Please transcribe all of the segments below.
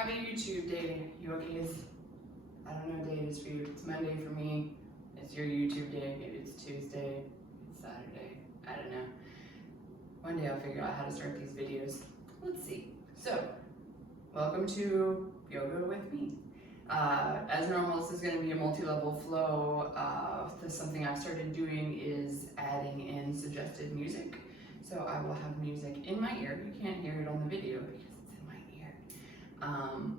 Have a YouTube day, you okay? I don't know what day it is for you. It's Monday for me. It's your YouTube day. Maybe it's Tuesday. It's Saturday. I don't know. One day I'll figure out how to start these videos. Let's see. So, welcome to Yoga with me. As normal, this is going to be a multi-level flow. Something I've started doing is adding in suggested music. So I will have music in my ear. You can't hear it on the video because it's in my ear.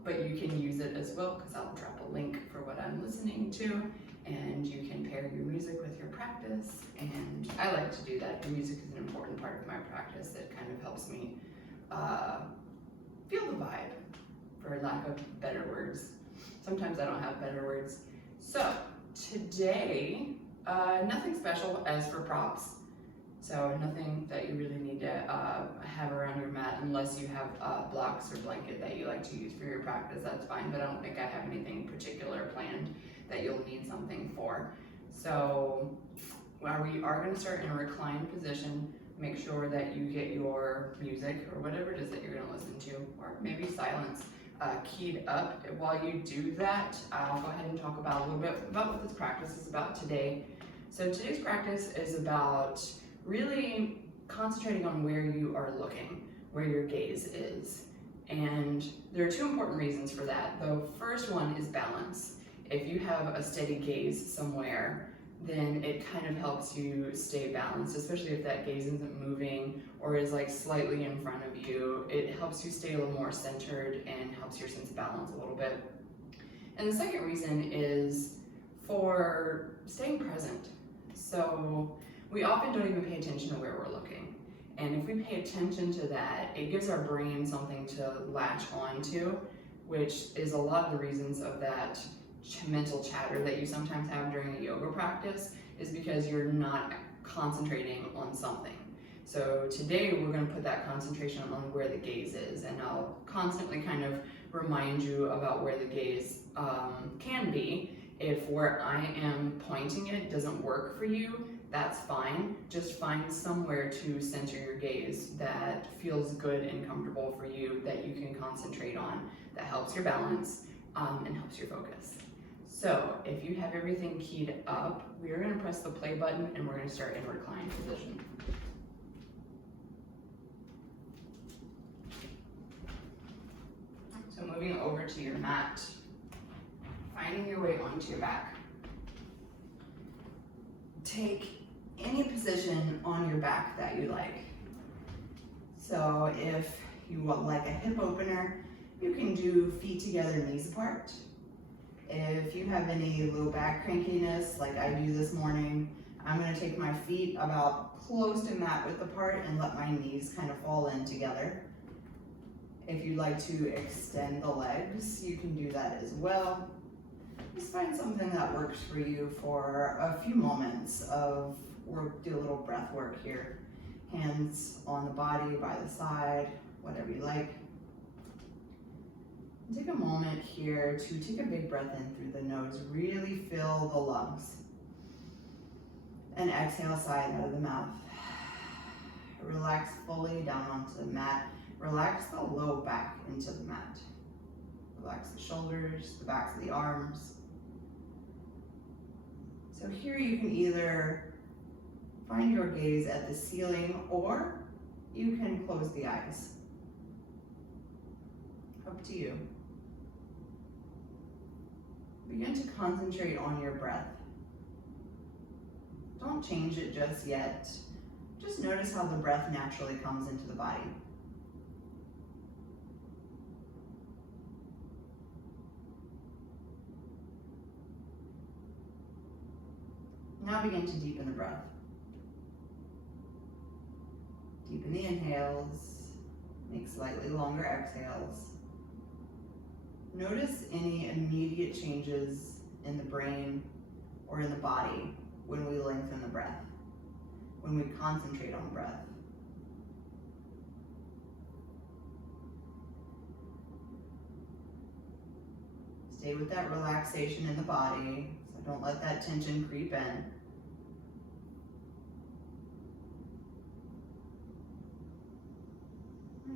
But you can use it as well because I'll drop a link for what I'm listening to, and you can pair your music with your practice. And I like to do that. The music is an important part of my practice. It kind of helps me feel the vibe, for lack of better words. Sometimes I don't have better words. So today, nothing special as for props. So nothing that you really need to have around your mat unless you have blocks or blanket that you like to use for your practice, that's fine, but I don't think I have anything particular planned that you'll need something for. So we are gonna start in a reclined position. Make sure that you get your music or whatever it is that you're gonna listen to, or maybe silence, keyed up. While you do that, I'll go ahead and talk about a little bit about what this practice is about today. So today's practice is about really concentrating on where you are looking, where your gaze is. And there are two important reasons for that. The first one is balance. If you have a steady gaze somewhere, then it kind of helps you stay balanced, especially if that gaze isn't moving or is like slightly in front of you. It helps you stay a little more centered and helps your sense of balance a little bit. And the second reason is for staying present. So we often don't even pay attention to where we're looking. And if we pay attention to that, it gives our brain something to latch onto, which is a lot of the reasons of that mental chatter that you sometimes have during a yoga practice, is because you're not concentrating on something. So today we're going to put that concentration on where the gaze is, and I'll constantly kind of remind you about where the gaze can be. If where I am pointing it doesn't work for you, that's fine. Just find somewhere to center your gaze that feels good and comfortable for you, that you can concentrate on, that helps your balance and helps your focus. So if you have everything keyed up, we are going to press the play button and we're going to start in reclined position. So moving over to your mat, finding your way onto your back. Take any position on your back that you like. So if you want like a hip opener, you can do feet together, knees apart. If you have any low back crankiness, like I do this morning, I'm going to take my feet about close to mat width apart and let my knees kind of fall in together. If you'd like to extend the legs, you can do that as well. Just find something that works for you for a few moments of work. Do a little breath work here. Hands on the body, by the side, whatever you like. Take a moment here to take a big breath in through the nose. Really fill the lungs. And exhale, sigh out of the mouth. Relax fully down onto the mat. Relax the low back into the mat. Relax the shoulders, the backs of the arms. So here you can either find your gaze at the ceiling or you can close the eyes. Up to you. Begin to concentrate on your breath. Don't change it just yet. Just notice how the breath naturally comes into the body. Now begin to deepen the breath. Deepen the inhales, make slightly longer exhales. Notice any immediate changes in the brain or in the body when we lengthen the breath, when we concentrate on breath. Stay with that relaxation in the body, so don't let that tension creep in.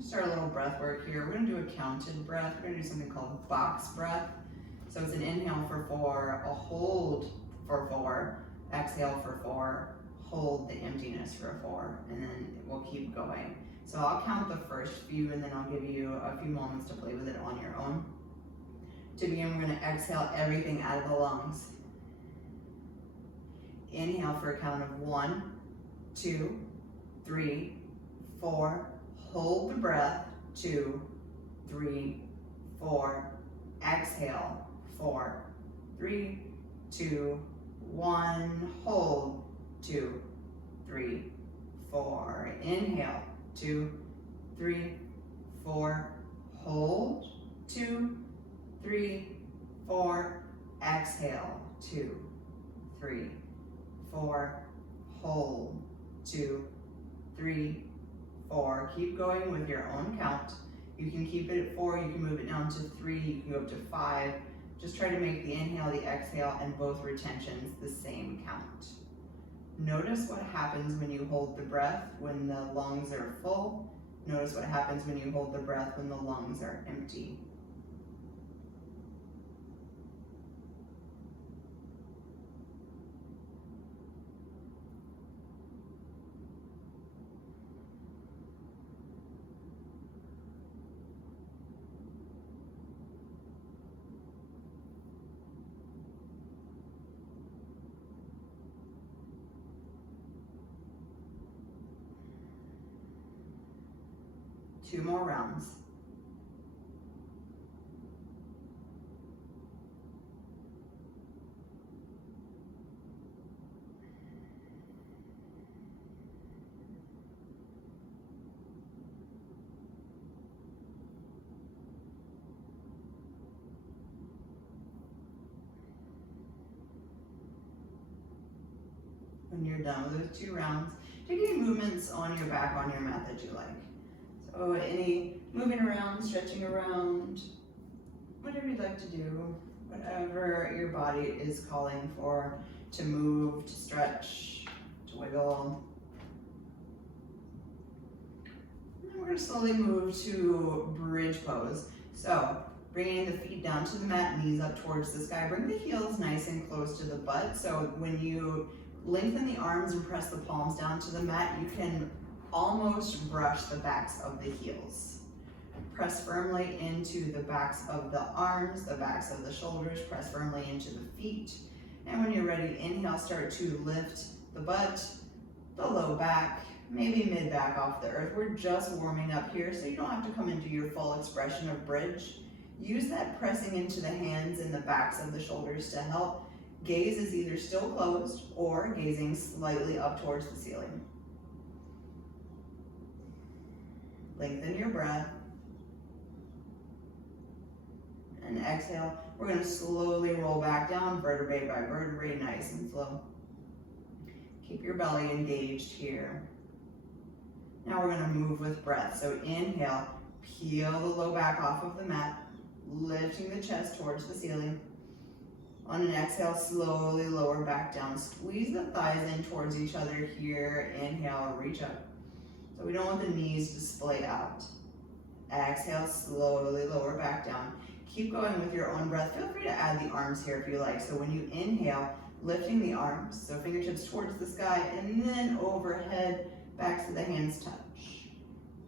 Start a little breath work here. We're gonna do a counted breath. We're gonna do something called box breath. So it's an inhale for 4, a hold for 4, exhale for 4, hold the emptiness for 4, and then we'll keep going. So I'll count the first few and then I'll give you a few moments to play with it on your own. To begin, we're gonna exhale everything out of the lungs. Inhale for a count of 1, 2, 3, 4. Hold the breath, 2, 3, 4. Exhale, 4, 3, 2, 1. Hold, 2, 3, 4. Inhale, 2, 3, 4. Hold, 2, 3, 4. Exhale, 2, 3, 4. Hold, 2, 3, 4. Keep going with your own count. You can keep it at 4, you can move it down to 3, you can go up to 5. Just try to make the inhale, the exhale, and both retentions the same count. Notice what happens when you hold the breath when the lungs are full. Notice what happens when you hold the breath when the lungs are empty. Two more rounds. When you're done with those 2 rounds, take any movements on your back on your mat that you like. So any moving around, stretching around, whatever you'd like to do, whatever your body is calling for, to move, to stretch, to wiggle. And then we're going to slowly move to bridge pose. So bringing the feet down to the mat, knees up towards the sky. Bring the heels nice and close to the butt. So when you lengthen the arms and press the palms down to the mat, you can almost brush the backs of the heels. Press firmly into the backs of the arms, the backs of the shoulders, press firmly into the feet. And when you're ready, inhale, start to lift the butt, the low back, maybe mid back off the earth. We're just warming up here, so you don't have to come into your full expression of bridge. Use that pressing into the hands and the backs of the shoulders to help. Gaze is either still closed or gazing slightly up towards the ceiling. Lengthen your breath. And exhale. We're going to slowly roll back down, vertebrae by vertebrae, nice and slow. Keep your belly engaged here. Now we're going to move with breath. So inhale, peel the low back off of the mat, lifting the chest towards the ceiling. On an exhale, slowly lower back down. Squeeze the thighs in towards each other here. Inhale, reach up. So we don't want the knees to splay out. Exhale, slowly lower back down. Keep going with your own breath. Feel free to add the arms here if you like. So when you inhale, lifting the arms, so fingertips towards the sky, and then overhead, backs of the hands touch.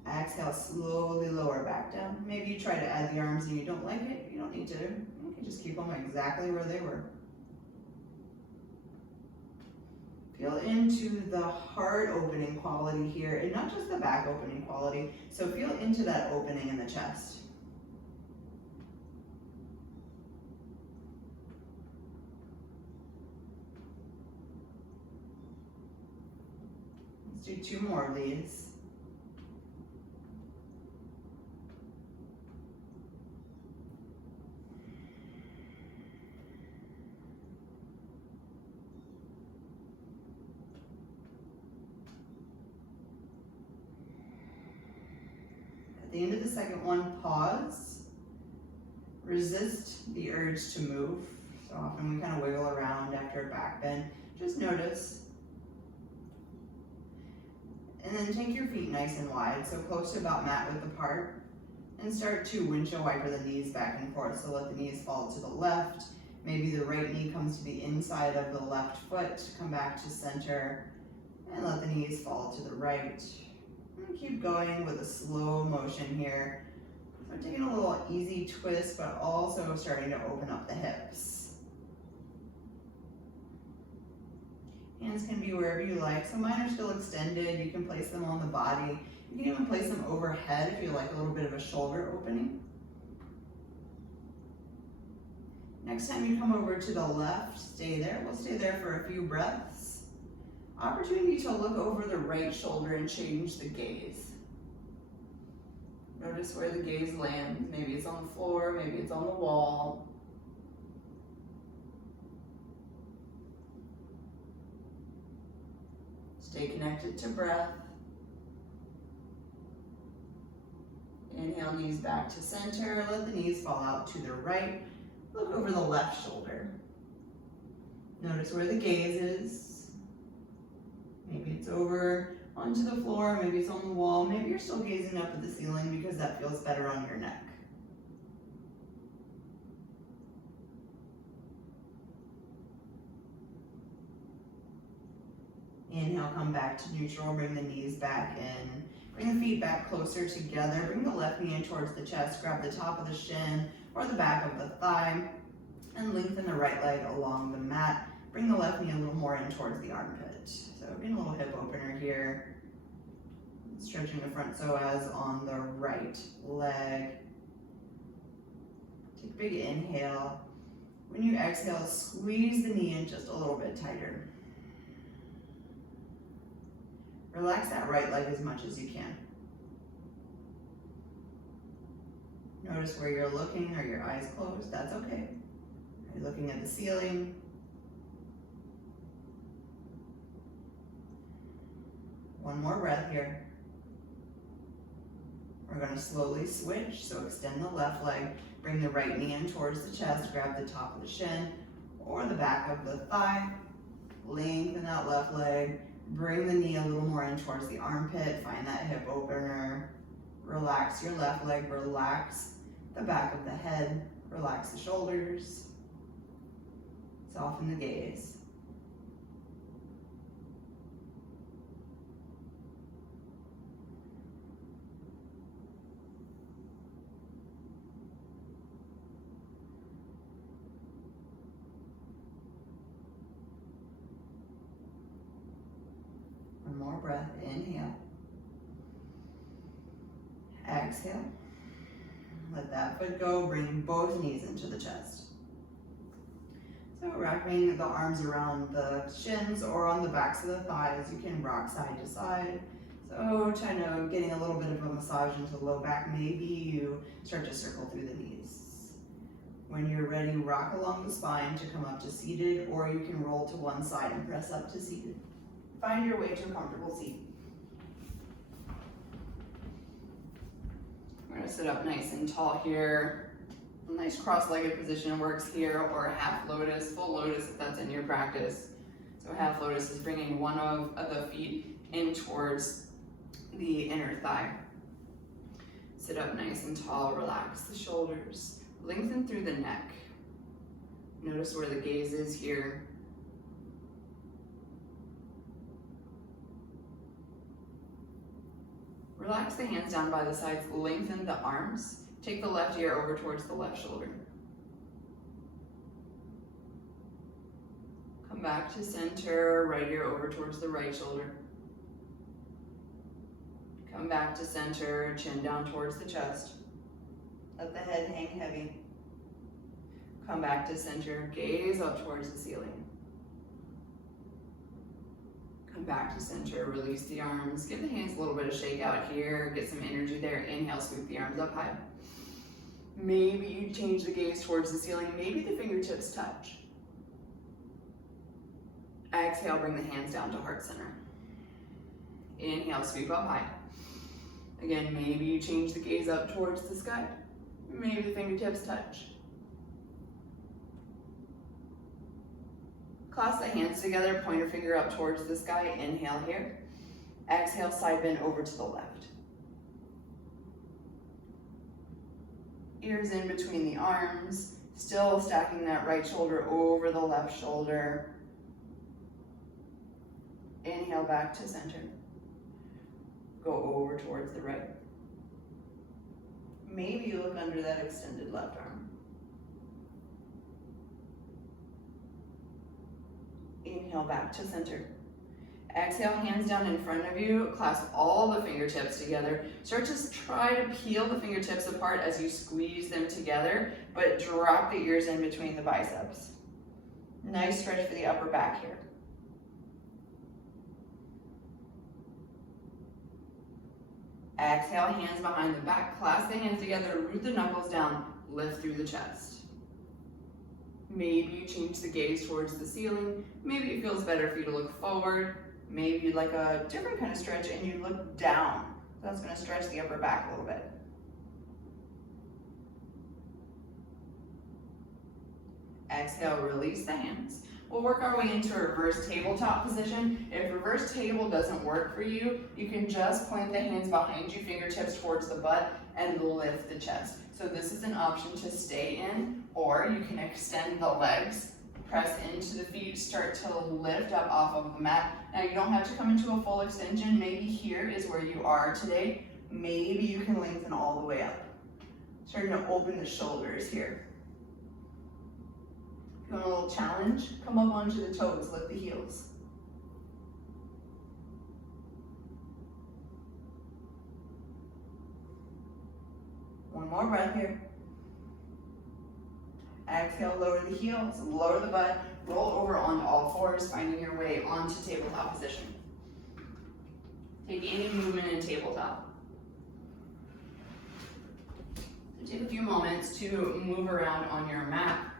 Exhale, slowly lower back down. Maybe you try to add the arms and you don't like it. You don't need to. You can just keep them exactly where they were. Feel into the heart opening quality here, and not just the back opening quality. So feel into that opening in the chest. Let's do 2 more of these. At the end of the second one, pause. Resist the urge to move. So often we kind of wiggle around after a back bend. Just notice. And then take your feet nice and wide, so close to about mat width apart. And start to windshield wiper the knees back and forth. So let the knees fall to the left. Maybe the right knee comes to the inside of the left foot. Come back to center. And let the knees fall to the right. And keep going with a slow motion here. So taking a little easy twist, but also starting to open up the hips. Hands can be wherever you like. So mine are still extended. You can place them on the body. You can even place them overhead if you like a little bit of a shoulder opening. Next time you come over to the left, stay there. We'll stay there for a few breaths. Opportunity to look over the right shoulder and change the gaze. Notice where the gaze lands. Maybe it's on the floor, maybe it's on the wall. Stay connected to breath. Inhale, knees back to center. Let the knees fall out to the right. Look over the left shoulder. Notice where the gaze is. Maybe it's over onto the floor, maybe it's on the wall. Maybe you're still gazing up at the ceiling because that feels better on your neck. Inhale, come back to neutral. Bring the knees back in. Bring the feet back closer together. Bring the left knee in towards the chest. Grab the top of the shin or the back of the thigh. And lengthen the right leg along the mat. Bring the left knee a little more in towards the armpit. So getting a little hip opener here. Stretching the front psoas on the right leg. Take a big inhale. When you exhale, squeeze the knee in just a little bit tighter. Relax that right leg as much as you can. Notice where you're looking. Are your eyes closed? That's okay. Are you looking at the ceiling? One more breath here. We're going to slowly switch. So extend the left leg. Bring the right knee in towards the chest. Grab the top of the shin or the back of the thigh. Lengthen that left leg. Bring the knee a little more in towards the armpit. Find that hip opener. Relax your left leg. Relax the back of the head. Relax the shoulders. Soften the gaze. One more breath. Inhale. Exhale. Let that foot go. Bring both knees into the chest. So wrapping the arms around the shins or on the backs of the thighs. You can rock side to side. So kind of getting a little bit of a massage into the low back. Maybe you start to circle through the knees. When you're ready, rock along the spine to come up to seated, or you can roll to one side and press up to seated. Find your way to a comfortable seat. We're going to sit up nice and tall here. A nice cross-legged position works here, or a half lotus, full lotus if that's in your practice. So half lotus is bringing one of the feet in towards the inner thigh. Sit up nice and tall, relax the shoulders, lengthen through the neck. Notice where the gaze is here. Relax the hands down by the sides, lengthen the arms. Take the left ear over towards the left shoulder. Come back to center, right ear over towards the right shoulder. Come back to center, chin down towards the chest. Let the head hang heavy. Come back to center, gaze up towards the ceiling. Come back to center, release the arms. Give the hands a little bit of shake out here. Get some energy there. Inhale, sweep the arms up high. Maybe you change the gaze towards the ceiling. Maybe the fingertips touch. Exhale, bring the hands down to heart center. Inhale, sweep up high. Again, maybe you change the gaze up towards the sky. Maybe the fingertips touch. Clasp the hands together, pointer finger up towards the sky. Inhale here. Exhale, side bend over to the left. Ears in between the arms, still stacking that right shoulder over the left shoulder. Inhale back to center. Go over towards the right. Maybe you look under that extended left arm. Inhale back to center. Exhale, hands down in front of you, clasp all the fingertips together. Start to try to peel the fingertips apart as you squeeze them together, but drop the ears in between the biceps. Nice stretch for the upper back here. Exhale, hands behind the back, clasp the hands together, root the knuckles down, lift through the chest. Maybe you change the gaze towards the ceiling. Maybe it feels better for you to look forward. Maybe you'd like a different kind of stretch and you look down. That's going to stretch the upper back a little bit. Exhale, release the hands. We'll work our way into a reverse tabletop position. If reverse table doesn't work for you, you can just point the hands behind you, fingertips towards the butt, and lift the chest. So this is an option to stay in, or you can extend the legs, press into the feet, start to lift up off of the mat. Now you don't have to come into a full extension. Maybe here is where you are today. Maybe you can lengthen all the way up. Starting to open the shoulders here. If you want a little challenge, come up onto the toes, lift the heels. One more breath here. Exhale, lower the heels, lower the butt, roll over onto all fours, finding your way onto tabletop position. Take any movement in tabletop. So take a few moments to move around on your mat.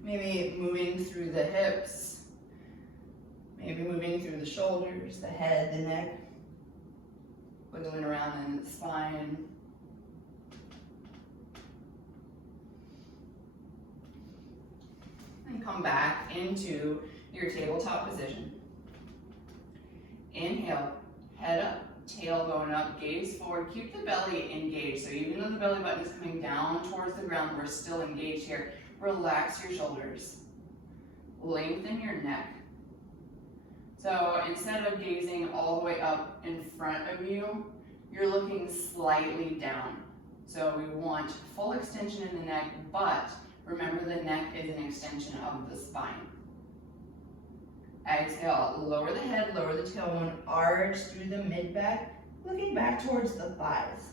Maybe moving through the hips, maybe moving through the shoulders, the head, the neck, wiggling around in the spine. And come back into your tabletop position. Inhale, head up, tailbone up, gaze forward. Keep the belly engaged. So even though the belly button is coming down towards the ground, we're still engaged here. Relax your shoulders. Lengthen your neck. So instead of gazing all the way up in front of you, you're looking slightly down. So we want full extension in the neck, but remember the neck is an extension of the spine. Exhale, lower the head, lower the tailbone, arch through the mid-back, looking back towards the thighs.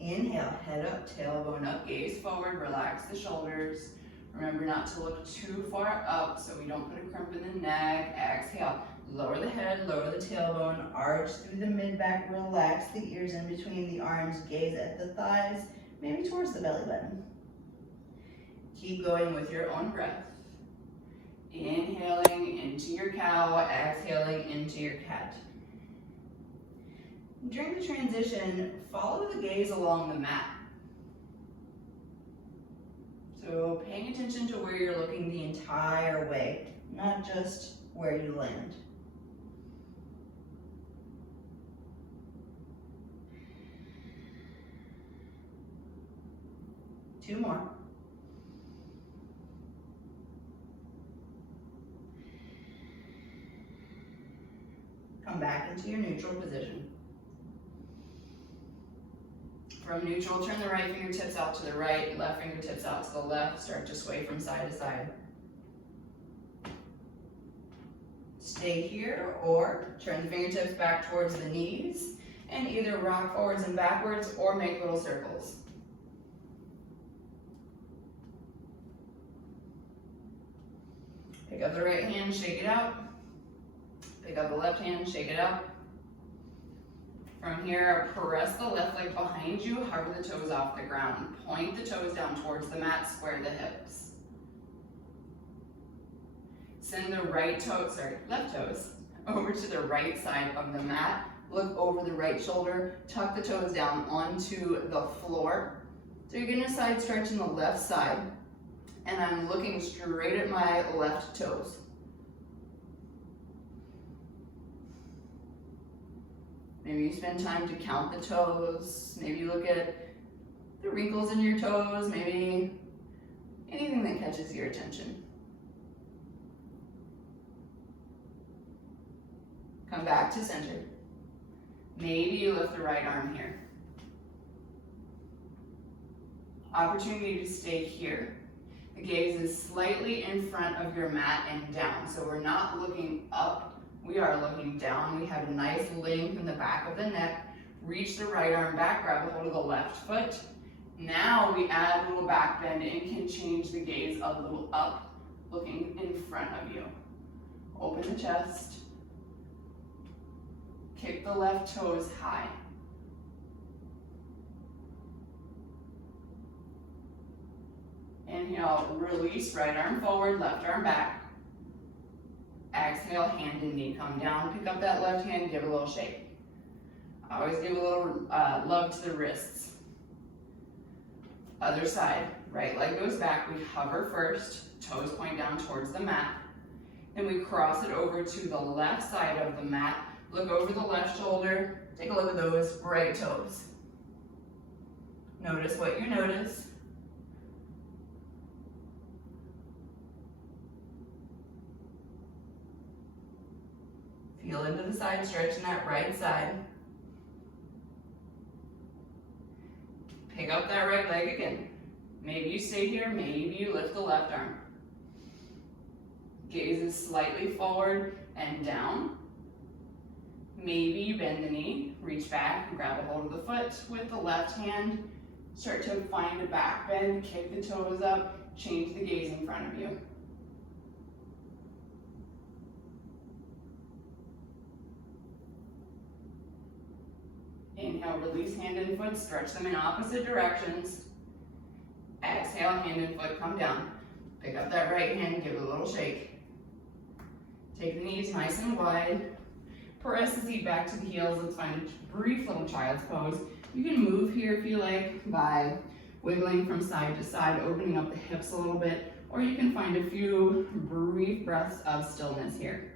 Inhale, head up, tailbone up, gaze forward, relax the shoulders. Remember not to look too far up so we don't put a crimp in the neck. Exhale, lower the head, lower the tailbone, arch through the mid-back, relax the ears in between the arms, gaze at the thighs, maybe towards the belly button. Keep going with your own breath. Inhaling into your cow, exhaling into your cat. During the transition, follow the gaze along the mat. So paying attention to where you're looking the entire way, not just where you land. Two more. Come back into your neutral position. From neutral, turn the right fingertips out to the right, left fingertips out to the left. Start to sway from side to side. Stay here or turn the fingertips back towards the knees and either rock forwards and backwards or make little circles. Pick up the right hand, shake it out. Pick up the left hand, shake it out. From here, press the left leg behind you, hover the toes off the ground. Point the toes down towards the mat, square the hips. Send the left toes over to the right side of the mat. Look over the right shoulder, tuck the toes down onto the floor. So you're getting a side stretch in the left side, and I'm looking straight at my left toes. Maybe you spend time to count the toes. Maybe you look at the wrinkles in your toes. Maybe anything that catches your attention. Come back to center. Maybe you lift the right arm here. Opportunity to stay here. The gaze is slightly in front of your mat and down. So we're not looking up, we are looking down. We have a nice length in the back of the neck. Reach the right arm back, grab a hold of the left foot. Now we add a little back bend and can change the gaze a little up, looking in front of you. Open the chest. Kick the left toes high. Inhale, release, right arm forward, left arm back. Exhale, hand and knee come down. Pick up that left hand, give it a little shake. Always give a little love to the wrists. Other side, right leg goes back. We hover first, toes point down towards the mat. Then we cross it over to the left side of the mat. Look over the left shoulder. Take a look at those right toes. Notice what you notice. Feel into the side stretch in that right side. Pick up that right leg again. Maybe you stay here, maybe you lift the left arm. Gaze is slightly forward and down. Maybe you bend the knee, reach back and grab a hold of the foot with the left hand. Start to find a back bend, kick the toes up, change the gaze in front of you. Inhale, release hand and foot, stretch them in opposite directions. Exhale, hand and foot come down. Pick up that right hand, give it a little shake. Take the knees nice and wide. Press the seat back to the heels. Let's find a brief little child's pose. You can move here if you like by wiggling from side to side, opening up the hips a little bit, or you can find a few brief breaths of stillness here.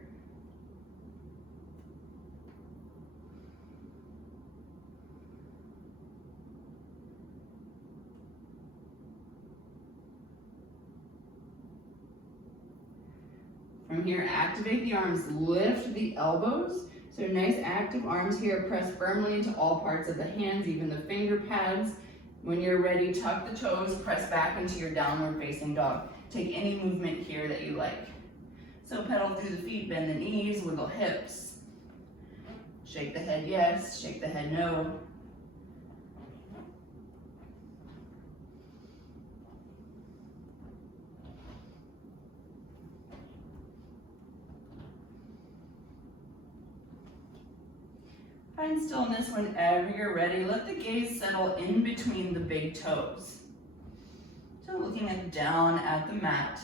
From here, activate the arms, lift the elbows. So nice active arms here, press firmly into all parts of the hands, even the finger pads. When you're ready, tuck the toes, press back into your downward facing dog. Take any movement here that you like. So pedal through the feet, bend the knees, wiggle hips. Shake the head yes, shake the head no. Find stillness whenever you're ready. Let the gaze settle in between the big toes. So looking down at the mat.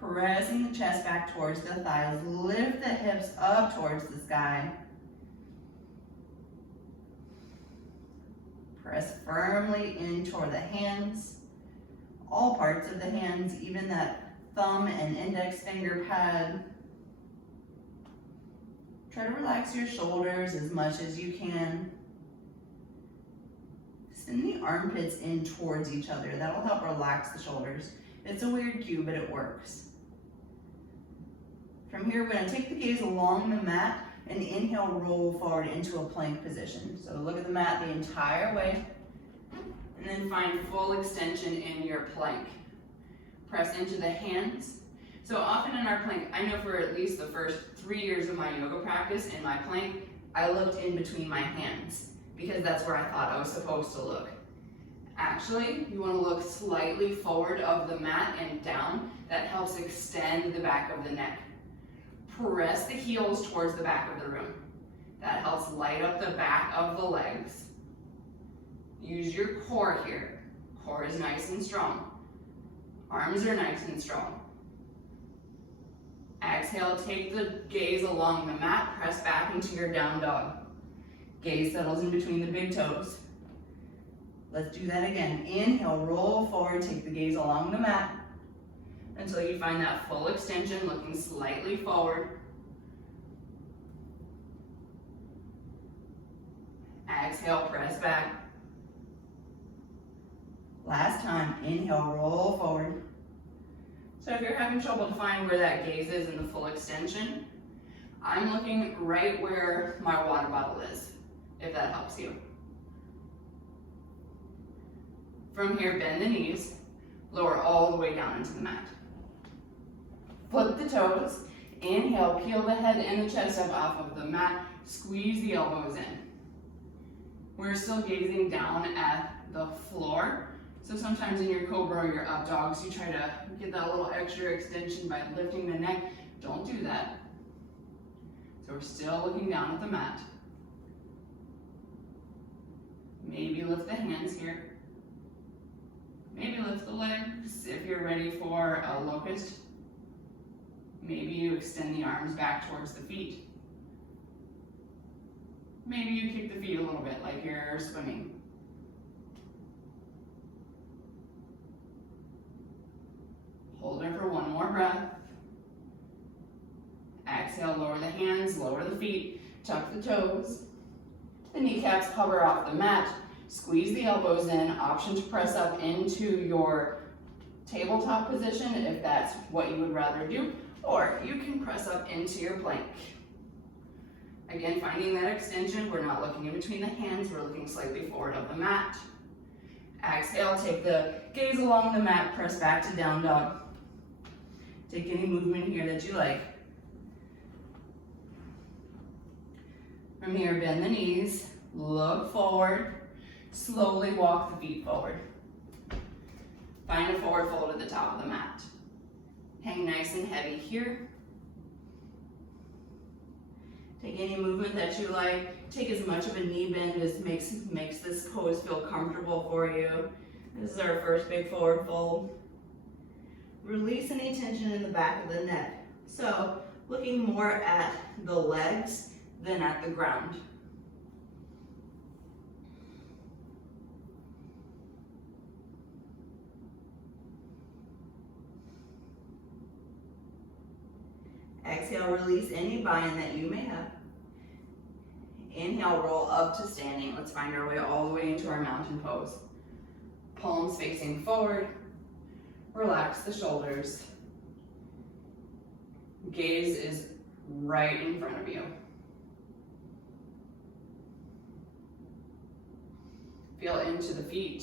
Pressing the chest back towards the thighs. Lift the hips up towards the sky. Press firmly in toward the hands. All parts of the hands, even that thumb and index finger pad. Try to relax your shoulders as much as you can. Send the armpits in towards each other. That'll help relax the shoulders. It's a weird cue, but it works. From here, we're going to take the gaze along the mat and inhale, roll forward into a plank position. So look at the mat the entire way, and then find full extension in your plank. Press into the hands. So often in our plank, I know for at least the first 3 years of my yoga practice in my plank, I looked in between my hands because that's where I thought I was supposed to look. Actually, you want to look slightly forward of the mat and down. That helps extend the back of the neck. Press the heels towards the back of the room. That helps light up the back of the legs. Use your core here. Core is nice and strong. Arms are nice and strong. Exhale, take the gaze along the mat, press back into your down dog. Gaze settles in between the big toes. Let's do that again. Inhale, roll forward, take the gaze along the mat until you find that full extension, looking slightly forward. Exhale, press back. Last time, inhale, roll forward. So if you're having trouble to find where that gaze is in the full extension, I'm looking right where my water bottle is, if that helps you. From here, bend the knees, lower all the way down into the mat. Flip the toes, inhale, peel the head and the chest up off of the mat, squeeze the elbows in. We're still gazing down at the floor. So sometimes in your cobra or your up dogs, you try to get that little extra extension by lifting the neck. Don't do that. So we're still looking down at the mat. Maybe lift the hands here. Maybe lift the legs if you're ready for a locust. Maybe you extend the arms back towards the feet. Maybe you kick the feet a little bit like you're swimming. Hold it for one more breath. Exhale, lower the hands, lower the feet, tuck the toes. The kneecaps hover off the mat. Squeeze the elbows in. Option to press up into your tabletop position if that's what you would rather do, or you can press up into your plank. Again, finding that extension, we're not looking in between the hands, we're looking slightly forward of the mat. Exhale, take the gaze along the mat, press back to down dog. Take any movement here that you like. From here, bend the knees, look forward, slowly walk the feet forward. Find a forward fold at the top of the mat. Hang nice and heavy here. Take any movement that you like. Take as much of a knee bend as makes this pose feel comfortable for you. This is our first big forward fold. Release any tension in the back of the neck. So looking more at the legs than at the ground. Exhale, release any bind that you may have. Inhale, roll up to standing. Let's find our way all the way into our mountain pose. Palms facing forward. Relax the shoulders. Gaze is right in front of you. Feel into the feet.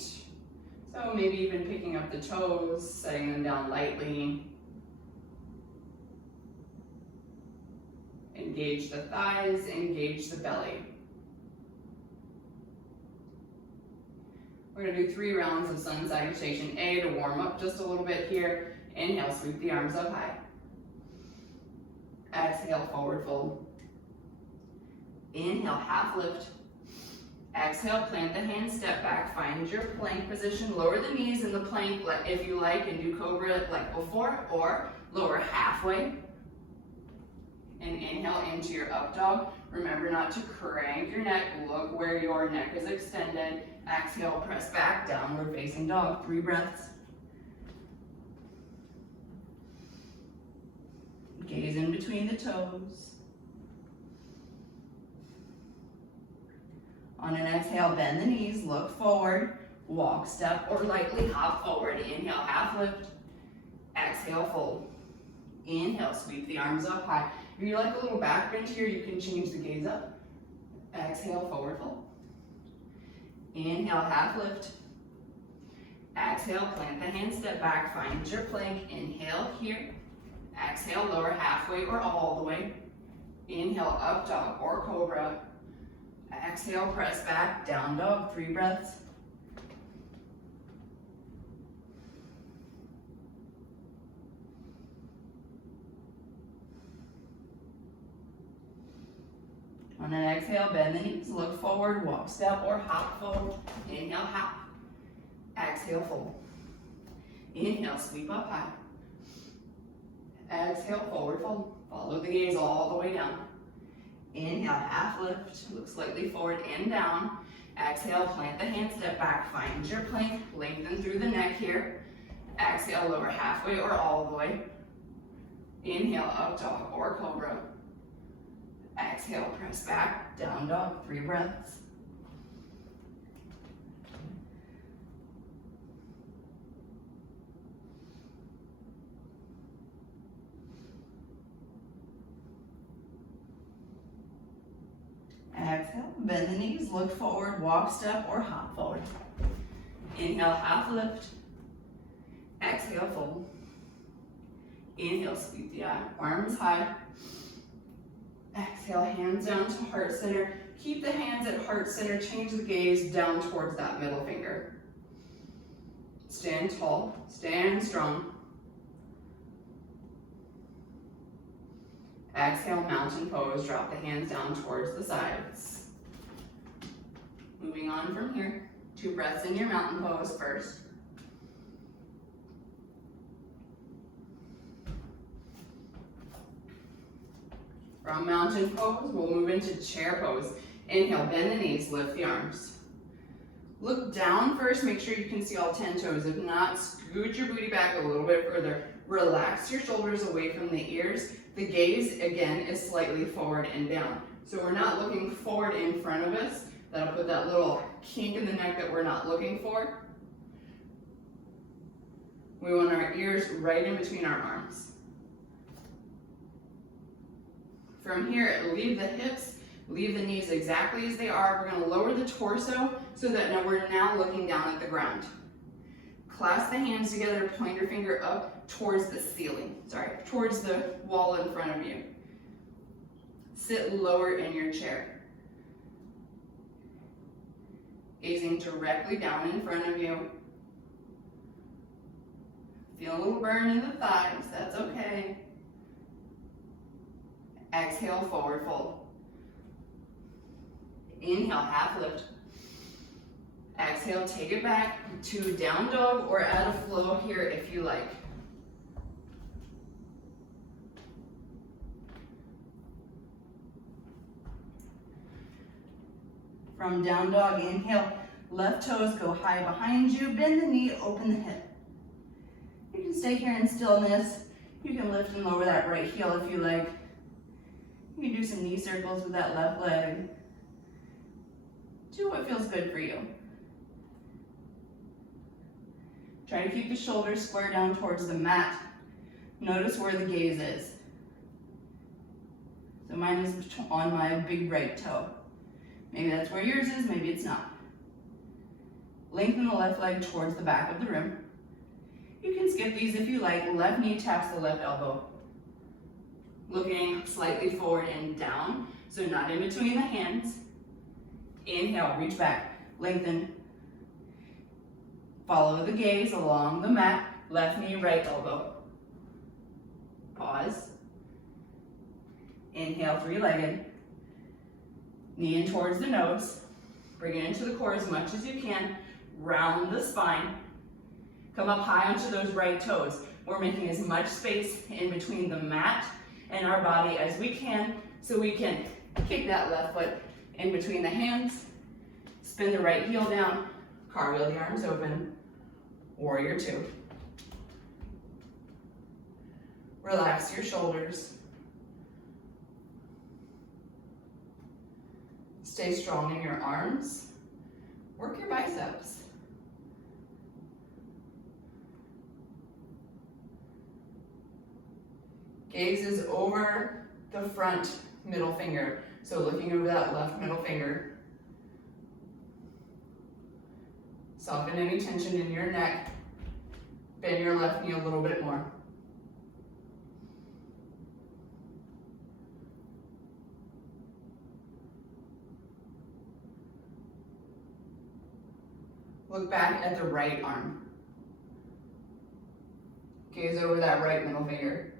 So maybe even picking up the toes, setting them down lightly. Engage the thighs, engage the belly. We're gonna do 3 rounds of sun salutation A to warm up just a little bit here. Inhale, sweep the arms up high. Exhale, forward fold. Inhale, half lift. Exhale, plant the hands, step back, find your plank position. Lower the knees in the plank if you like, and do cobra like before, or lower halfway. And inhale into your up dog. Remember not to crank your neck. Look where your neck is extended. Exhale, press back, downward facing dog. 3 breaths. Gaze in between the toes. On an exhale, bend the knees, look forward, walk, step, or lightly hop forward. Inhale, half lift. Exhale, fold. Inhale, sweep the arms up high. If you like a little back bend here, you can change the gaze up. Exhale, forward fold. Inhale, half lift. Exhale, plant the hands, step back, find your plank. Inhale here. Exhale, lower halfway or all the way. Inhale, up dog or cobra. Exhale, press back, down dog, 3 breaths. On an exhale, bend the knees, look forward, walk, step, or hop fold. Inhale, hop. Exhale, fold. Inhale, sweep up high. Exhale, forward fold. Follow the gaze all the way down. Inhale, half lift, look slightly forward and down. Exhale, plant the hands, step back, find your plank, lengthen through the neck here. Exhale, lower halfway or all the way. Inhale, up dog or cobra. Exhale, press back, down dog, 3 breaths. Exhale, bend the knees, look forward, walk, step, or hop forward. Inhale, half lift. Exhale, fold. Inhale, sweep the arms high. Exhale, hands down to heart center. Keep the hands at heart center, change the gaze down towards that middle finger. Stand tall, stand strong. Exhale, mountain pose, drop the hands down towards the sides. Moving on from here, 2 breaths in your mountain pose first. From mountain pose, we'll move into chair pose. Inhale, bend the knees, lift the arms. Look down first, make sure you can see all 10 toes. If not, scoot your booty back a little bit further. Relax your shoulders away from the ears. The gaze, again, is slightly forward and down. So we're not looking forward in front of us. That'll put that little kink in the neck that we're not looking for. We want our ears right in between our arms. From here, leave the hips, leave the knees exactly as they are. We're gonna lower the torso so that now we're looking down at the ground. Clasp the hands together, point your finger up towards the ceiling, towards the wall in front of you. Sit lower in your chair. Gazing directly down in front of you. Feel a little burn in the thighs, that's okay. Exhale, forward fold. Inhale, half lift. Exhale, take it back to down dog or add a flow here if you like. From down dog, inhale, left toes go high behind you, bend the knee, open the hip. You can stay here in stillness. You can lift and lower that right heel if you like. You can do some knee circles with that left leg. Do what feels good for you. Try to keep the shoulders square down towards the mat. Notice where the gaze is. So mine is on my big right toe. Maybe that's where yours is, maybe it's not. Lengthen the left leg towards the back of the room. You can skip these if you like. Left knee taps the left elbow. Looking slightly forward and down, so not in between the hands. Inhale, reach back, lengthen. Follow the gaze along the mat, left knee, right elbow. Pause. Inhale, 3-legged. Knee in towards the nose. Bring it into the core as much as you can. Round the spine. Come up high onto those right toes. We're making as much space in between the mat and our body as we can, so we can kick that left foot in between the hands, spin the right heel down, cartwheel the arms open, warrior 2. Relax your shoulders. Stay strong in your arms. Work your biceps. Gaze is over the front middle finger. So looking over that left middle finger. Soften any tension in your neck. Bend your left knee a little bit more. Look back at the right arm. Gaze over that right middle finger.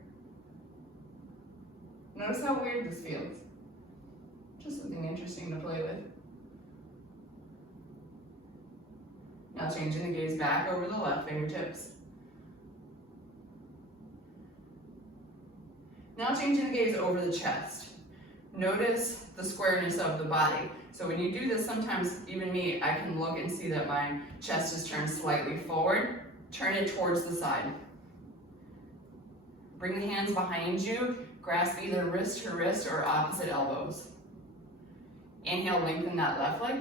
Notice how weird this feels. Just something interesting to play with. Now changing the gaze back over the left fingertips. Now changing the gaze over the chest. Notice the squareness of the body. So when you do this, sometimes even me, I can look and see that my chest is turned slightly forward. Turn it towards the side. Bring the hands behind you. Grasp either wrist to wrist or opposite elbows. Inhale, lengthen that left leg.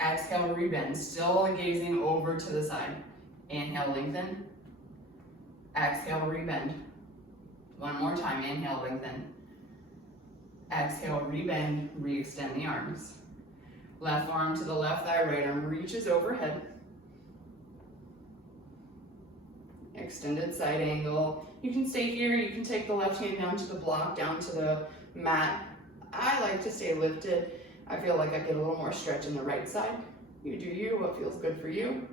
Exhale, rebend, still gazing over to the side. Inhale, lengthen. Exhale, rebend. One more time, inhale, lengthen. Exhale, rebend, re-extend the arms. Left arm to the left thigh, right arm reaches overhead. Extended side angle. You can stay here, you can take the left hand down to the block, down to the mat. I like to stay lifted. I feel like I get a little more stretch in the right side. You do you, what feels good for you.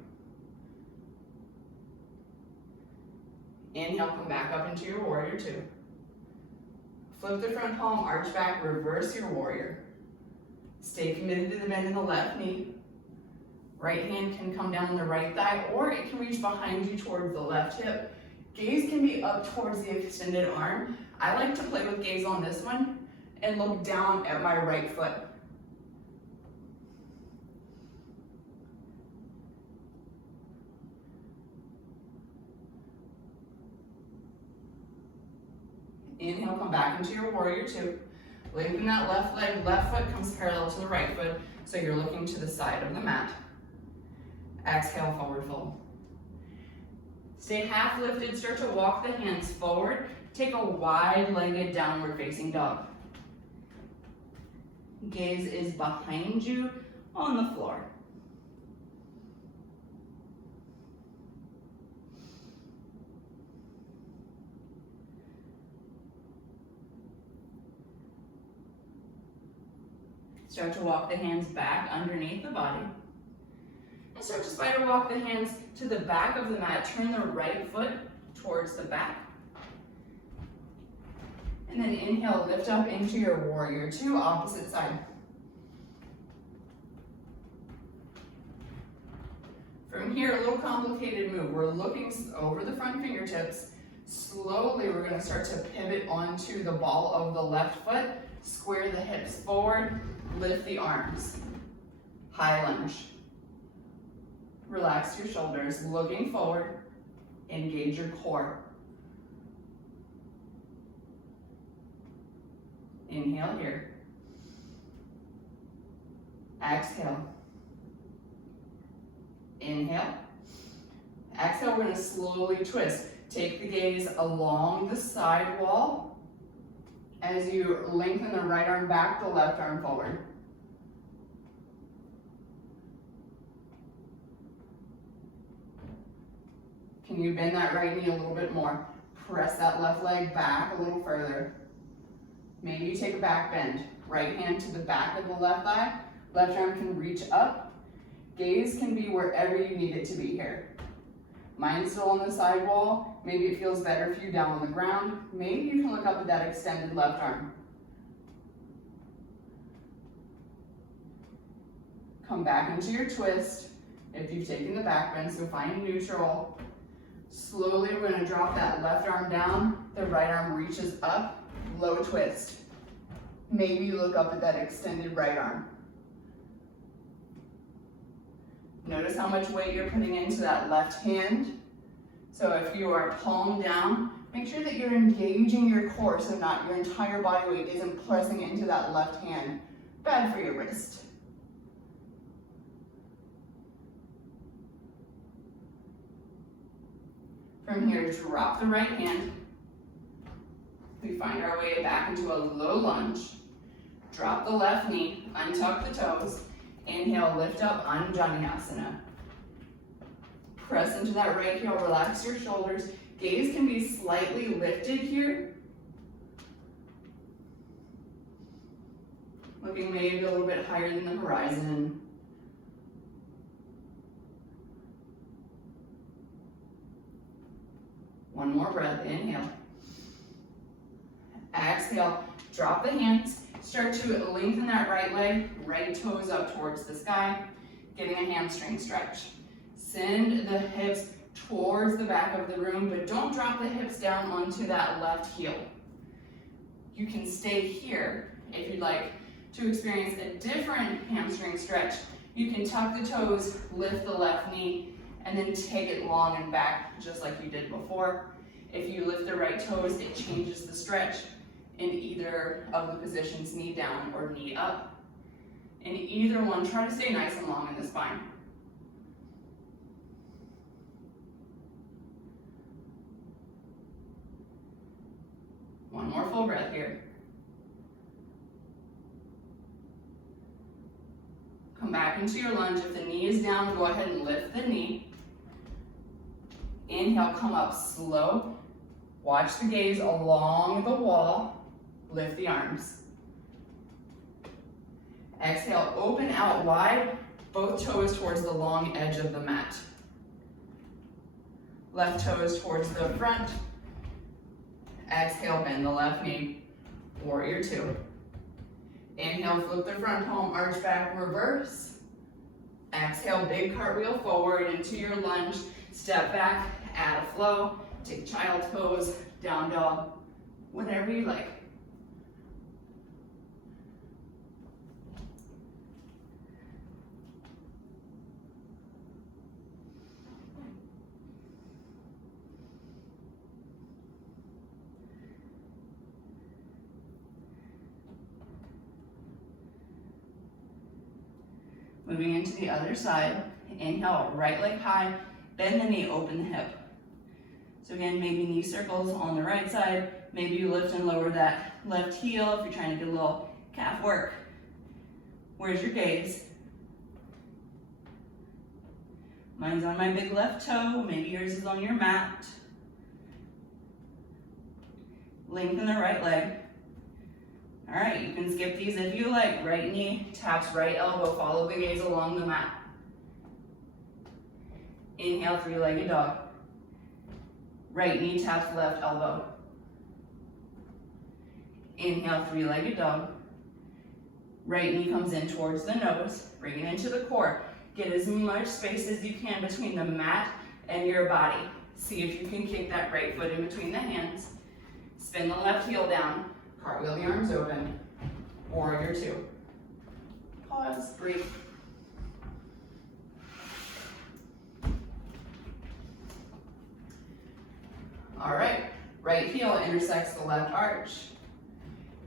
Inhale, come back up into your warrior two. Flip the front palm, arch back, reverse your warrior. Stay committed to the bend in the left knee. Right hand can come down the right thigh, or it can reach behind you towards the left hip. Gaze can be up towards the extended arm. I like to play with gaze on this one and look down at my right foot. Inhale, come back into your warrior two. Lengthen that left leg, left foot comes parallel to the right foot, so you're looking to the side of the mat. Exhale, forward fold. Stay half lifted, start to walk the hands forward. Take a wide-legged downward facing dog. Gaze is behind you on the floor. Start to walk the hands back underneath the body. And start to spider walk the hands to the back of the mat. Turn the right foot towards the back. And then inhale, lift up into your warrior two, opposite side. From here, a little complicated move. We're looking over the front fingertips. Slowly, we're going to start to pivot onto the ball of the left foot. Square the hips forward, lift the arms. High lunge. Relax your shoulders, looking forward. Engage your core. Inhale here. Exhale. Inhale. Exhale, we're going to slowly twist. Take the gaze along the side wall as you lengthen the right arm back, the left arm forward. Can you bend that right knee a little bit more? Press that left leg back a little further. Maybe you take a back bend. Right hand to the back of the left thigh. Left arm can reach up. Gaze can be wherever you need it to be here. Mine's still on the side wall. Maybe it feels better for you down on the ground. Maybe you can look up at that extended left arm. Come back into your twist if you've taken the back bend, so find neutral. Slowly, we're going to drop that left arm down. The right arm reaches up, low twist. Maybe you look up at that extended right arm. Notice how much weight you're putting into that left hand. So if you are palm down, make sure that you're engaging your core so not your entire body weight isn't pressing into that left hand. Bad for your wrist. From here, drop the right hand. We find our way back into a low lunge. Drop the left knee, untuck the toes. Inhale, lift up, Anjaneyasana. Press into that right heel, relax your shoulders. Gaze can be slightly lifted here. Looking maybe a little bit higher than the horizon. One more breath, inhale. Exhale, drop the hands. Start to lengthen that right leg, right toes up towards the sky, getting a hamstring stretch. Send the hips towards the back of the room, but don't drop the hips down onto that left heel. You can stay here if you'd like to experience a different hamstring stretch. You can tuck the toes, lift the left knee, and then take it long and back just like you did before. If you lift the right toes, it changes the stretch in either of the positions, knee down or knee up. In either one, try to stay nice and long in the spine. One more full breath here. into your lunge. If the knee is down, go ahead and lift the knee. Inhale, come up slow. Watch the gaze along the wall. Lift the arms. Exhale, open out wide, both toes towards the long edge of the mat. Left toes towards the front. Exhale, bend the left knee. Warrior two. Inhale, flip the front palm, arch back, reverse. Exhale, big cartwheel forward into your lunge. Step back, add a flow. Take child's pose, down dog, whatever you like. Moving into the other side, inhale, right leg high, bend the knee, open the hip. So again, maybe knee circles on the right side, maybe you lift and lower that left heel if you're trying to get a little calf work. Where's your gaze? Mine's on my big left toe, maybe yours is on your mat. Lengthen the right leg. All right, you can skip these if you like. Right knee taps right elbow, follow the gaze along the mat. Inhale, three-legged dog. Right knee taps left elbow. Inhale, three-legged dog. Right knee comes in towards the nose, bring it into the core. Get as much space as you can between the mat and your body. See if you can kick that right foot in between the hands. Spin the left heel down. Cartwheel the arms open. Warrior two. Pause, breathe. All right, right heel intersects the left arch.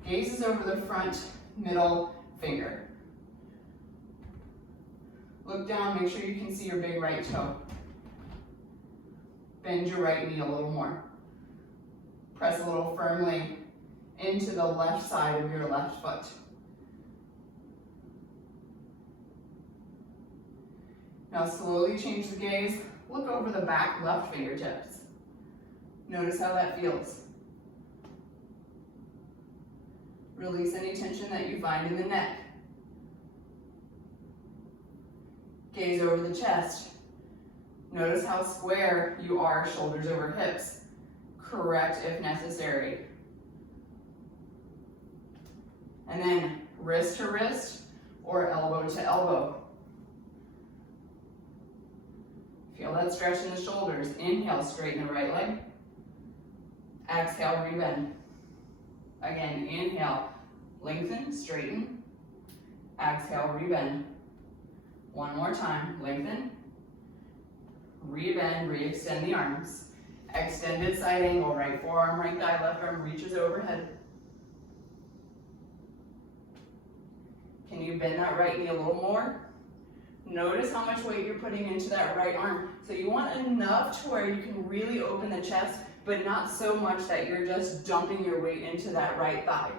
Gaze is over the front middle finger. Look down, make sure you can see your big right toe. Bend your right knee a little more. Press a little firmly into the left side of your left foot. Now slowly change the gaze. Look over the back left fingertips. Notice how that feels. Release any tension that you find in the neck. Gaze over the chest. Notice how square you are, shoulders over hips. Correct if necessary. And then wrist to wrist or elbow to elbow. Feel that stretch in the shoulders. Inhale, straighten the right leg. Exhale, rebend. Again, inhale, lengthen, straighten. Exhale, rebend. One more time, lengthen. Rebend, re-extend the arms. Extended side angle, right forearm, right thigh, left arm reaches overhead. Can you bend that right knee a little more? Notice how much weight you're putting into that right arm. So you want enough to where you can really open the chest, but not so much that you're just dumping your weight into that right thigh.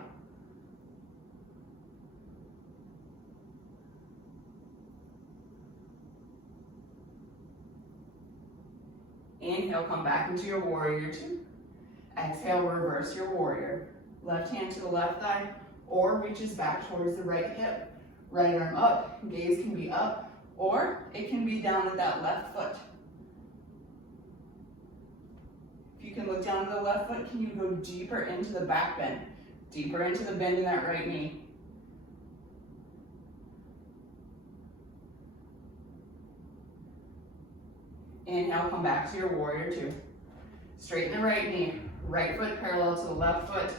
Inhale, come back into your warrior two. Exhale, reverse your warrior. Left hand to the left thigh or reaches back towards the right hip. Right arm up, gaze can be up, or it can be down at that left foot. If you can look down at the left foot, can you go deeper into the back bend? Deeper into the bend in that right knee. Inhale, come back to your warrior two. Straighten the right knee, right foot parallel to the left foot.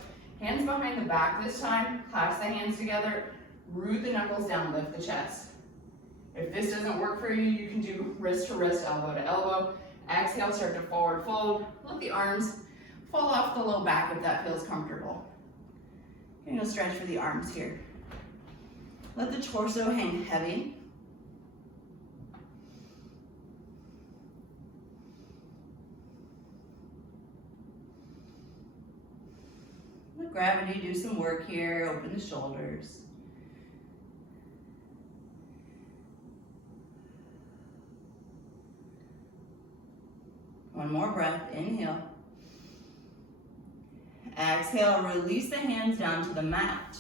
Hands behind the back this time, clasp the hands together, root the knuckles down, lift the chest. If this doesn't work for you, you can do wrist to wrist, elbow to elbow. Exhale, start to forward fold. Let the arms fall off the low back if that feels comfortable. You're gonna stretch for the arms here. Let the torso hang heavy. Let gravity do some work here, open the shoulders. One more breath, inhale. Exhale, release the hands down to the mat.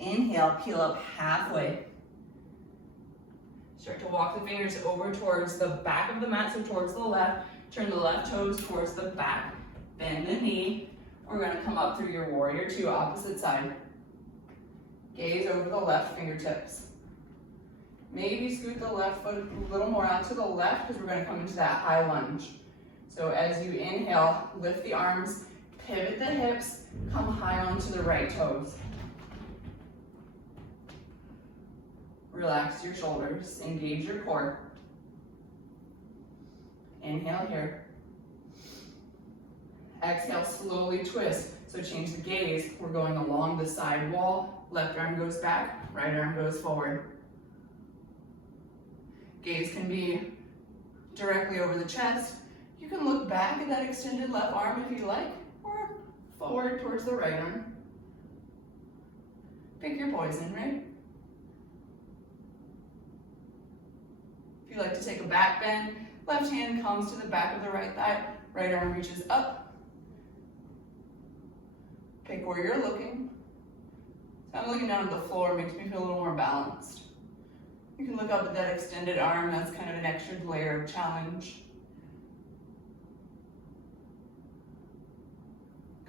Inhale, peel up halfway. Start to walk the fingers over towards the back of the mat, so towards the left. Turn the left toes towards the back. Bend the knee. We're gonna come up through your warrior two, opposite side. Gaze over the left fingertips. Maybe scoot the left foot a little more out to the left because we're gonna come into that high lunge. So as you inhale, lift the arms, pivot the hips, come high onto the right toes. Relax your shoulders, engage your core. Inhale here. Exhale, slowly twist. So change the gaze. We're going along the side wall. Left arm goes back, right arm goes forward. Gaze can be directly over the chest. You can look back at that extended left arm if you like, or forward towards the right arm. Pick your poison, right? If you like to take a back bend, left hand comes to the back of the right thigh, right arm reaches up. Pick where you're looking. So I'm looking down at the floor, makes me feel a little more balanced. You can look up at that extended arm, that's kind of an extra layer of challenge.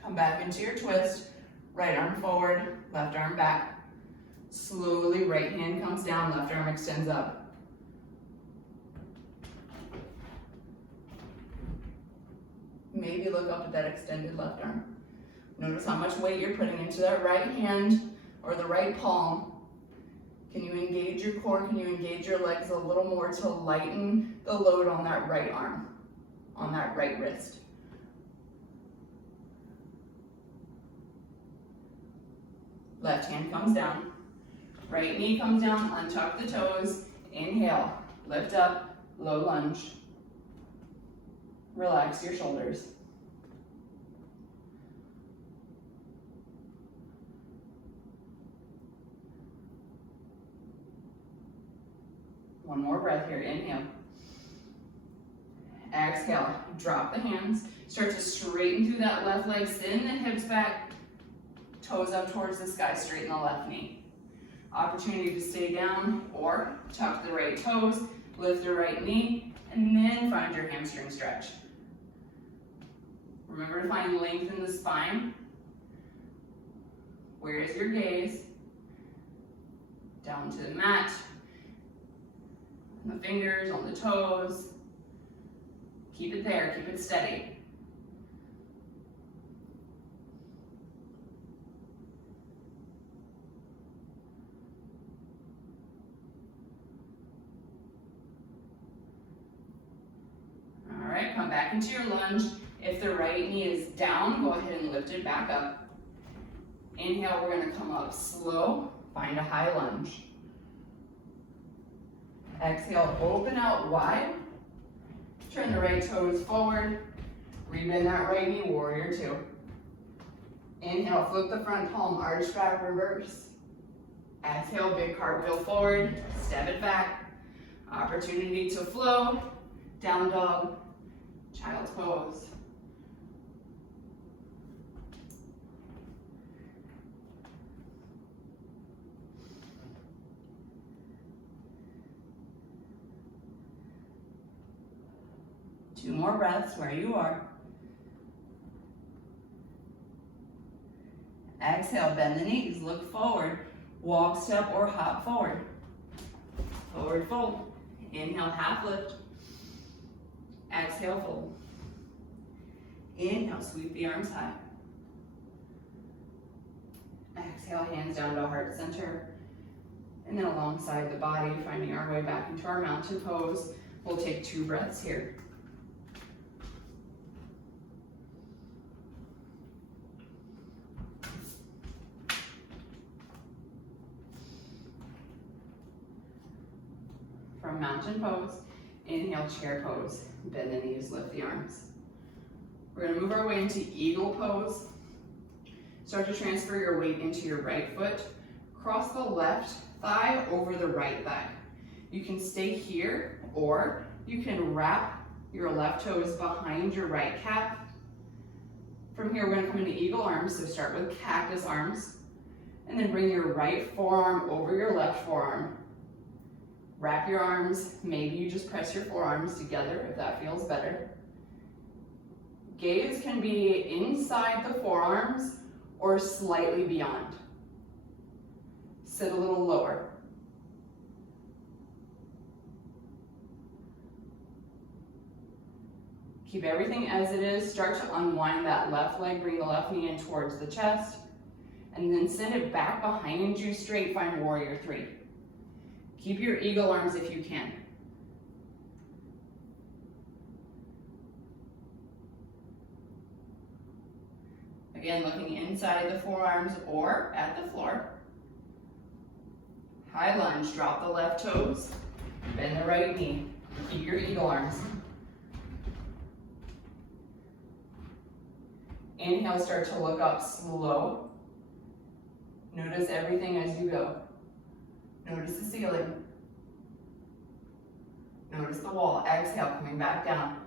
Come back into your twist, right arm forward, left arm back. Slowly, right hand comes down, left arm extends up. Maybe look up at that extended left arm. Notice how much weight you're putting into that right hand or the right palm. Can you engage your core? Can you engage your legs a little more to lighten the load on that right arm, on that right wrist? Left hand comes down, right knee comes down, untuck the toes, inhale, lift up, low lunge. Relax your shoulders. One more breath here, inhale. Exhale, drop the hands. Start to straighten through that left leg, send the hips back, toes up towards the sky, straighten the left knee. Opportunity to stay down or tuck the right toes, lift the right knee, and then find your hamstring stretch. Remember to find length in the spine. Where is your gaze? Down to the mat. On the fingers, on the toes. Keep it there, keep it steady. All right, come back into your lunge. If the right knee is down, go ahead and lift it back up. Inhale, we're gonna come up slow, find a high lunge. Exhale, open out wide. Turn the right toes forward. Rebend that right knee, warrior two. Inhale, flip the front palm, arch back, reverse. Exhale, big cartwheel forward, step it back. Opportunity to flow, down dog, child's pose. Two more breaths where you are. Exhale, bend the knees, look forward. Walk, step, or hop forward. Forward fold. Inhale, half lift. Exhale, fold. Inhale, sweep the arms high. Exhale, hands down to heart center. And then alongside the body, finding our way back into our mountain pose. We'll take 2 breaths here. From mountain pose, inhale, chair pose. Bend the knees, lift the arms. We're gonna move our way into eagle pose. Start to transfer your weight into your right foot. Cross the left thigh over the right thigh. You can stay here, or you can wrap your left toes behind your right calf. From here, we're gonna come into eagle arms, so start with cactus arms, and then bring your right forearm over your left forearm. Wrap your arms, maybe you just press your forearms together if that feels better. Gaze can be inside the forearms or slightly beyond. Sit a little lower. Keep everything as it is. Start to unwind that left leg, bring the left knee in towards the chest, and then send it back behind you straight, find warrior three. Keep your eagle arms if you can. Again, looking inside the forearms or at the floor. High lunge, drop the left toes, bend the right knee. Keep your eagle arms. Inhale, start to look up slow. Notice everything as you go. Notice the ceiling. Notice the wall. Exhale, coming back down.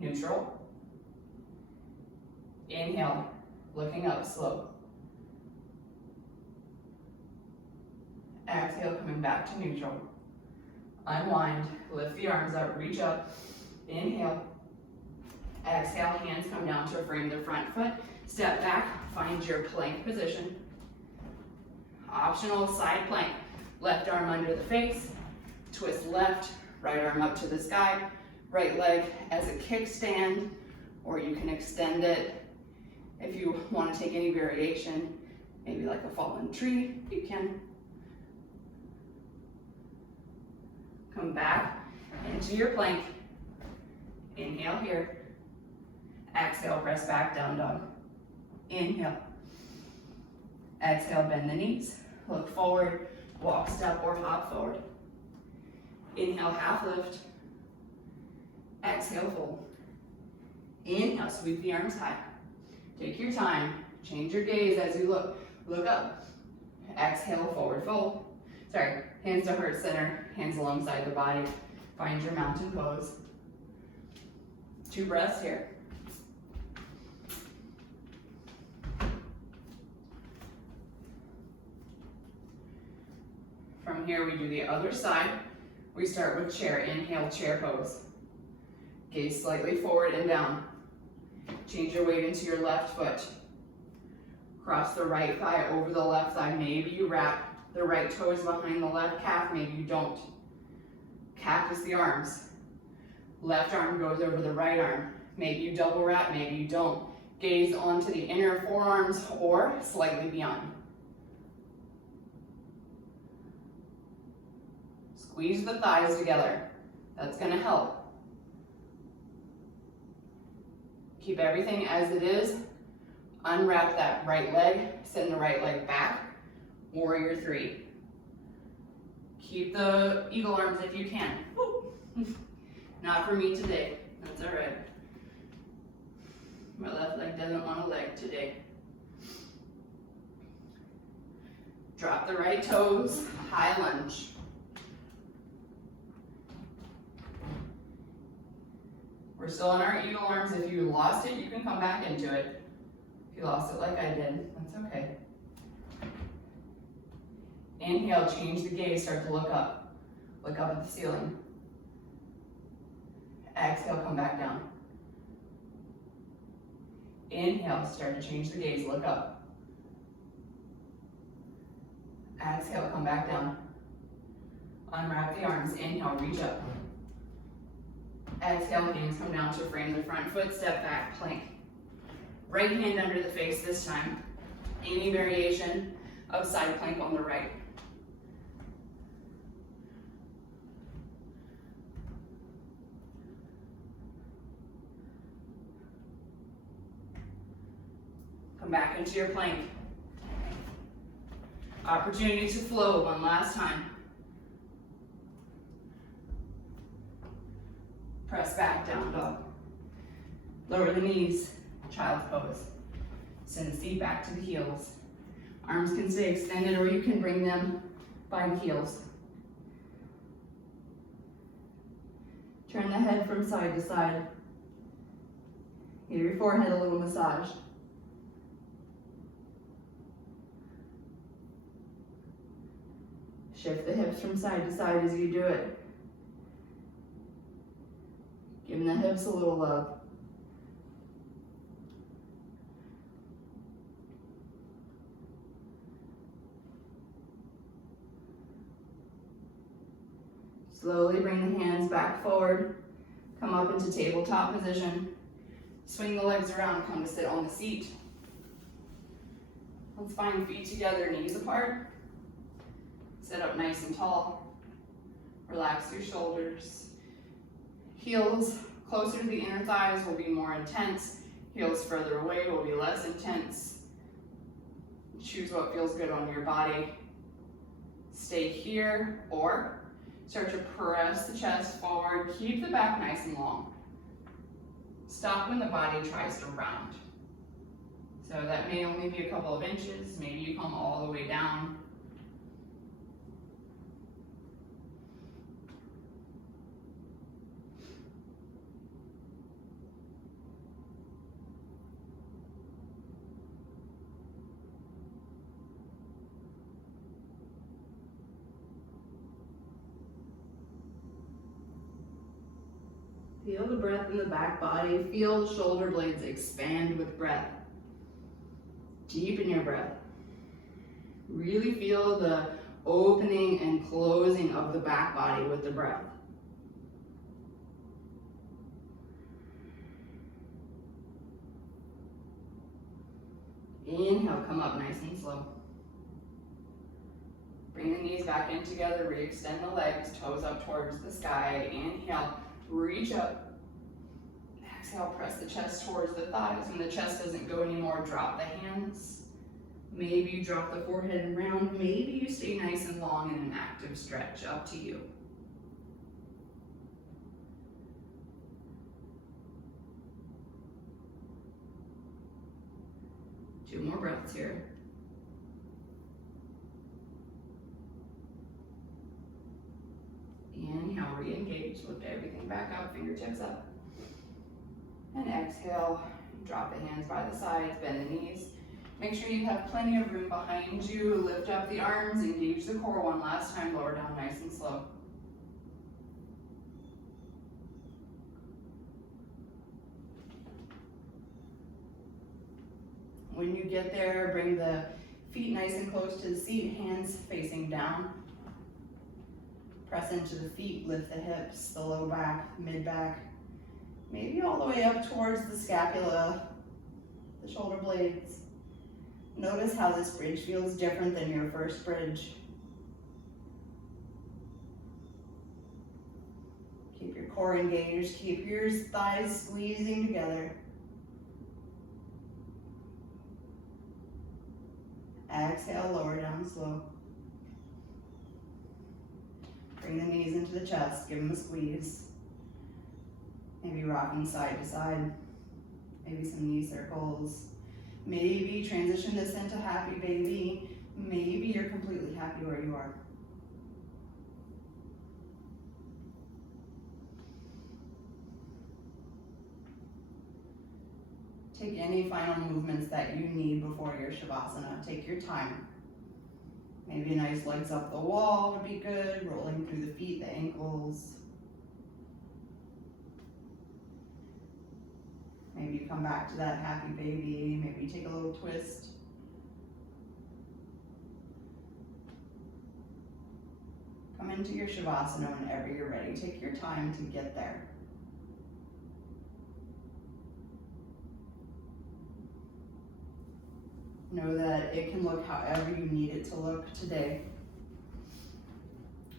Neutral. Inhale, looking up slow. Exhale, coming back to neutral. Unwind, lift the arms up, reach up. Inhale. Exhale, hands come down to frame the front foot. Step back, find your plank position. Optional side plank. Left arm under the face, twist left, right arm up to the sky, right leg as a kickstand, or you can extend it. If you want to take any variation, maybe like a fallen tree, you can. Come back into your plank. Inhale here. Exhale, press back, down dog. Inhale. Exhale, bend the knees. Look forward, walk, step, or hop forward. Inhale, half lift. Exhale, fold. Inhale, sweep the arms high. Take your time. Change your gaze as you look. Look up. Exhale, forward fold. Sorry, hands to heart center, hands alongside the body. Find your mountain pose. 2 breaths here. From here, we do the other side. We start with chair. Inhale, chair pose. Gaze slightly forward and down. Change your weight into your left foot. Cross the right thigh over the left thigh. Maybe you wrap the right toes behind the left calf. Maybe you don't. Cactus the arms. Left arm goes over the right arm. Maybe you double wrap, maybe you don't. Gaze onto the inner forearms or slightly beyond. Squeeze the thighs together. That's gonna help. Keep everything as it is. Unwrap that right leg, send the right leg back. Warrior three. Keep the eagle arms if you can. Not for me today, that's all right. My left leg doesn't want a leg today. Drop the right toes, high lunge. We're still in our eagle arms. If you lost it, you can come back into it. If you lost it like I did, that's okay. Inhale, change the gaze, start to look up. Look up at the ceiling. Exhale, come back down. Inhale, start to change the gaze, look up. Exhale, come back down. Unwrap the arms, inhale, reach up. Exhale, hands come down to frame the front foot, step back, plank. Right hand under the face this time. Any variation of side plank on the right. Come back into your plank. Opportunity to flow one last time. Press back, down dog. Lower the knees, child's pose. Send the feet back to the heels. Arms can stay extended or you can bring them by the heels. Turn the head from side to side. Give your forehead a little massage. Shift the hips from side to side as you do it. Giving the hips a little love. Slowly bring the hands back forward. Come up into tabletop position. Swing the legs around, come to sit on the seat. Let's find feet together, knees apart. Sit up nice and tall. Relax your shoulders. Heels closer to the inner thighs will be more intense. Heels further away will be less intense. Choose what feels good on your body. Stay here or start to press the chest forward. Keep the back nice and long. Stop when the body tries to round. So that may only be a couple of inches. Maybe you come all the way down. Feel the breath in the back body. Feel the shoulder blades expand with breath. Deepen your breath. Really feel the opening and closing of the back body with the breath. Inhale, come up nice and slow. Bring the knees back in together, re-extend the legs, toes up towards the sky. Inhale, reach up. Exhale, press the chest towards the thighs. When the chest doesn't go anymore, drop the hands. Maybe you drop the forehead and round. Maybe you stay nice and long in an active stretch, up to you. Two more breaths here. Inhale, re-engage, lift everything back up, fingertips up. And exhale, drop the hands by the sides, bend the knees. Make sure you have plenty of room behind you. Lift up the arms, engage the core one last time, lower down nice and slow. When you get there, bring the feet nice and close to the seat, hands facing down. Press into the feet, lift the hips, the low back, mid back. Maybe all the way up towards the scapula, the shoulder blades. Notice how this bridge feels different than your first bridge. Keep your core engaged, keep your thighs squeezing together. Exhale, lower down slow. Bring the knees into the chest, give them a squeeze. Maybe rocking side to side. Maybe some knee circles. Maybe transition this into happy baby. Maybe you're completely happy where you are. Take any final movements that you need before your Shavasana. Take your time. Maybe a nice legs up the wall would be good, rolling through the feet, the ankles. Maybe you come back to that happy baby, maybe you take a little twist. Come into your Shavasana whenever you're ready. Take your time to get there. Know that it can look however you need it to look today.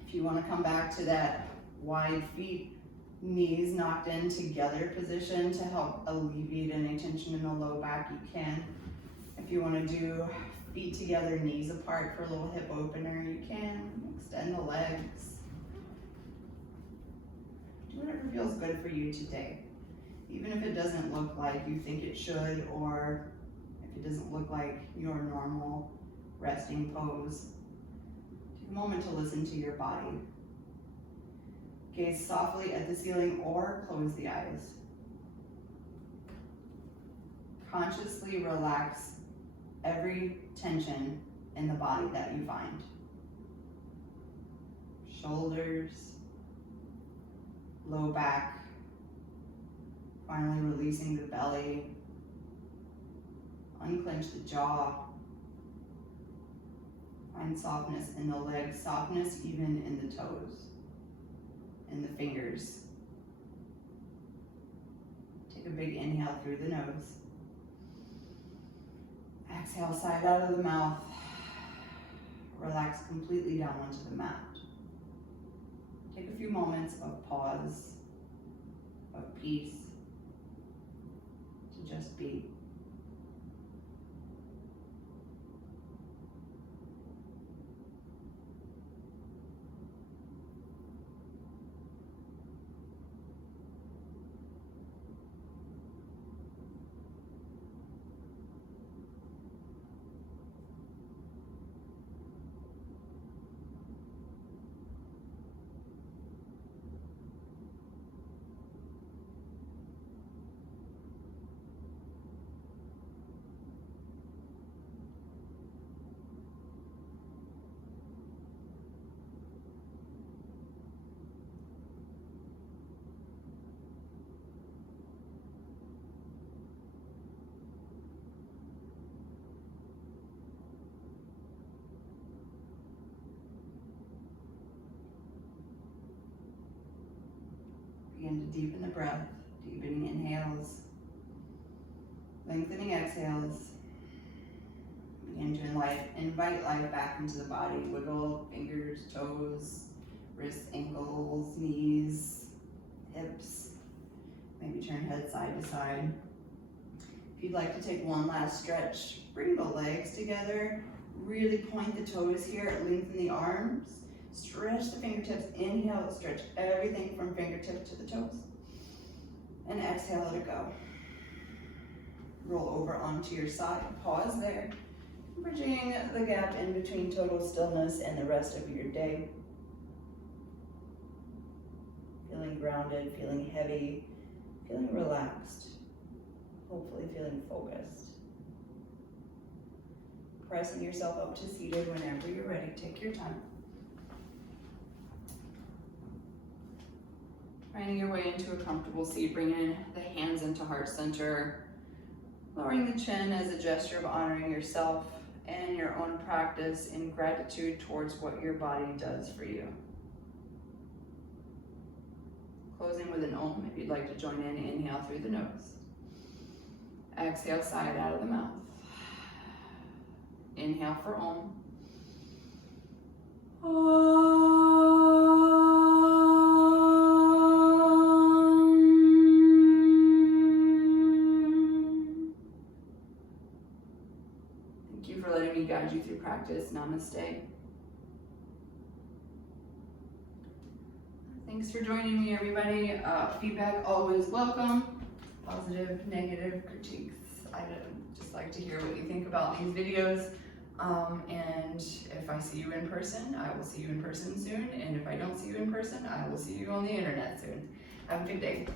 If you want to come back to that wide feet, knees knocked in together position to help alleviate any tension in the low back, you can. If you want to do feet together, knees apart for a little hip opener, you can. Extend the legs. Do whatever feels good for you today. Even if it doesn't look like you think it should, or if it doesn't look like your normal resting pose. Take a moment to listen to your body. Gaze softly at the ceiling or close the eyes. Consciously relax every tension in the body that you find. Shoulders, low back, finally releasing the belly. Unclench the jaw. Find softness in the legs, softness even in the toes, in the fingers. Take a big inhale through the nose. Exhale, side out of the mouth. Relax completely down onto the mat. Take a few moments of pause, of peace, to just be. Begin to deepen the breath, deepening inhales, lengthening exhales. Begin to invite life back into the body. Wiggle fingers, toes, wrists, ankles, knees, hips. Maybe turn head side to side. If you'd like to take one last stretch, bring the legs together. Really point the toes here, lengthen the arms. Stretch the fingertips, inhale, stretch everything from fingertips to the toes. And exhale, let it go. Roll over onto your side, pause there. Bridging the gap in between total stillness and the rest of your day. Feeling grounded, feeling heavy, feeling relaxed, hopefully feeling focused. Pressing yourself up to seated whenever you're ready, take your time. Finding your way into a comfortable seat, bringing the hands into heart center, lowering the chin as a gesture of honoring yourself and your own practice in gratitude towards what your body does for you. Closing with an Om if you'd like to join in. Inhale through the nose. Exhale, side out of the mouth. Inhale for Om. Thank you for letting me guide you through practice. Namaste. Thanks for joining me, everybody. Feedback always welcome. Positive, negative critiques. I'd just like to hear what you think about these videos. And if I see you in person, I will see you in person soon. And if I don't see you in person, I will see you on the internet soon. Have a good day.